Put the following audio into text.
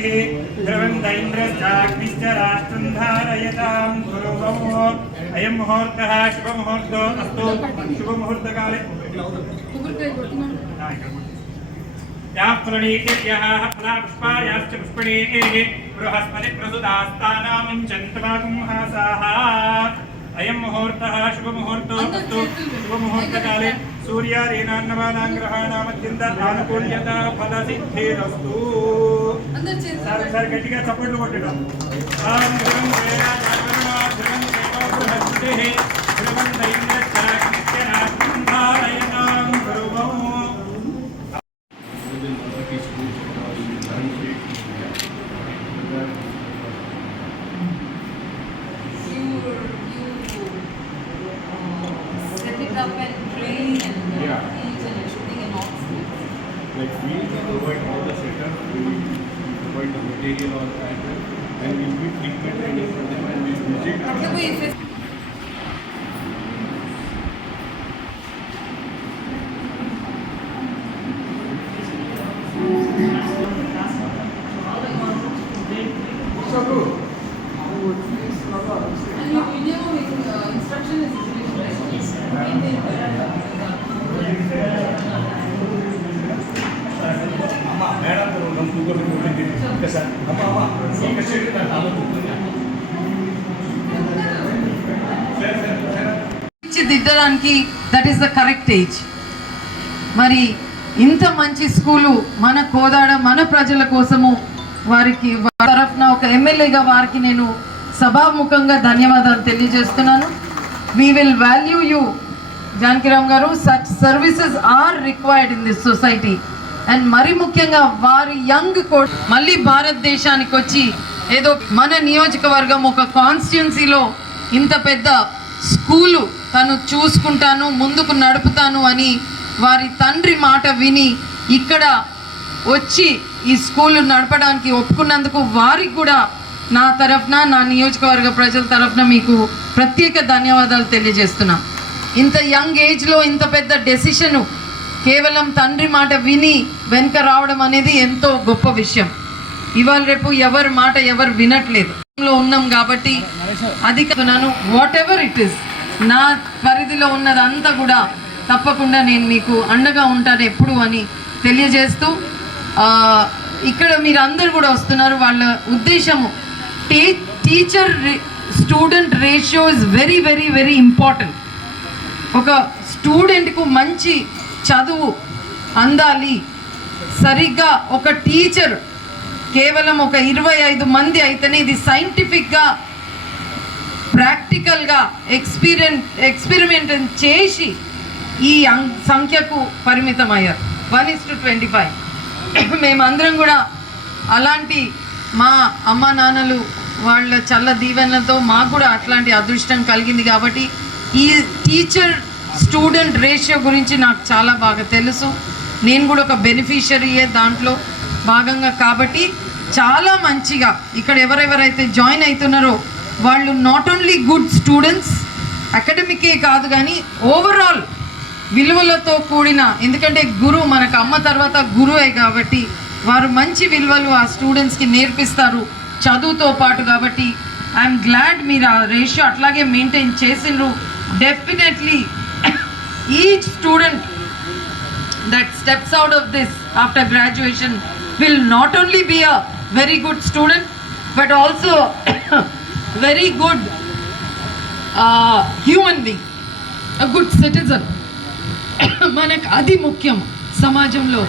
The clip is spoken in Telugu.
ध्रुवन्त इन्द्रश्चाग्निश्च राष्ट्रं धारयतां गुरुवो अयं मुहूर्तः शुभमुहूर्तो अस्तु शुभमुहूर्तकाले याः प्रणीतेभ्यः फलापुष्पायाश्च पुष्पिणीः बृहस्पतिप्रसुतास्तानामुञ्चन्तमागुंहासाः अयं मुहूर्तः शुभमुहूर्तो अस्तु शुभमुहूर्तकाले सूर्यादीनान्नवानां ग्रहाणामत्यन्त आनुकूल्यता फलसिद्धिरस्तु सर गट्टिगा चप्पట్లు కొట్టడం ఓం ధ్రువం దేవాయ ధ్రువం దేవో బృహస్పతిః ధ్రువం దైన్యశ్చాగ్నిశ్చరాత్మం ధారయతాం గురువం Like we provide all the setup, we provide the material all the time, and we will treatment training for them, and we visit. Instruction is దిద్దడానికి that is the correct age. మరి ఇంత మంచి స్కూలు మన కోదాడ మన ప్రజల కోసము వారికి తరఫున ఒక ఎమ్మెల్యేగా వారికి నేను సభాముఖంగా ధన్యవాదాలు తెలియజేస్తున్నాను. We will value you Janakiram గారు. Such services are required in this society. And మరి ముఖ్యంగా వారి యంగ్ కోడ్ మళ్ళీ భారతదేశానికి వచ్చి ఏదో మన నియోజకవర్గం ఒక కాన్స్టిట్యున్సీలో ఇంత పెద్ద స్కూలు తను చూసుకుంటాను ముందుకు నడుపుతాను అని వారి తండ్రి మాట విని ఇక్కడ వచ్చి ఈ స్కూలు నడపడానికి ఒప్పుకున్నందుకు వారికి కూడా నా తరఫున నా నియోజకవర్గ ప్రజల తరఫున మీకు ప్రత్యేక ధన్యవాదాలు తెలియజేస్తున్నా. ఇంత యంగ్ ఏజ్లో ఇంత పెద్ద డెసిషను కేవలం తండ్రి మాట విని వెనుక రావడం అనేది ఎంతో గొప్ప విషయం. ఇవాళ రేపు ఎవరి మాట ఎవరు వినట్లేదు ఉన్నాం కాబట్టి అది చెప్తున్నాను. వాట్ ఎవర్ ఇట్ ఈస్ నా పరిధిలో ఉన్నదంతా కూడా తప్పకుండా నేను మీకు అండగా ఉంటాను ఎప్పుడు అని తెలియజేస్తూ ఇక్కడ మీరు అందరు కూడా వస్తున్నారు. వాళ్ళ ఉద్దేశము teacher student ratio is very very very important. ఒక స్టూడెంట్కు మంచి చదువు అందాలి. సరిగ్గా ఒక టీచర్ కేవలం ఒక 25 మంది అయితేనే ఇది సైంటిఫిక్గా ప్రాక్టికల్గా ఎక్స్పెరిమెంట్ చేసి ఈ సంఖ్యకు పరిమితం అయ్యారు. 1:25. మేమందరం కూడా అలాంటి మా అమ్మ నాన్నలు వాళ్ళ చల్ల దీవెనలతో మాకు కూడా అట్లాంటి అదృష్టం కలిగింది. కాబట్టి ఈ టీచర్ స్టూడెంట్ రేషియో గురించి నాకు చాలా బాగా తెలుసు. నేను కూడా ఒక బెనిఫిషియరీయే దాంట్లో భాగంగా. కాబట్టి చాలా మంచిగా ఇక్కడ ఎవరెవరైతే జాయిన్ అవుతున్నారో వాళ్ళు నాట్ ఓన్లీ గుడ్ స్టూడెంట్స్ అకాడమికే కాదు కానీ ఓవరాల్ విలువలతో కూడిన, ఎందుకంటే గురువు మనకు అమ్మ తర్వాత గురువే కాబట్టి వారు మంచి విలువలు ఆ స్టూడెంట్స్కి నేర్పిస్తారు చదువుతో పాటు. కాబట్టి ఐఎమ్ గ్లాడ్ మీరు ఆ రేషియో అట్లాగే మెయింటైన్ చేసిండ్రు. Definitely each student that steps out of this after graduation will not only be a very good student but also very good human being, a good citizen. మనకు అది ముఖ్యం సమాజంలో.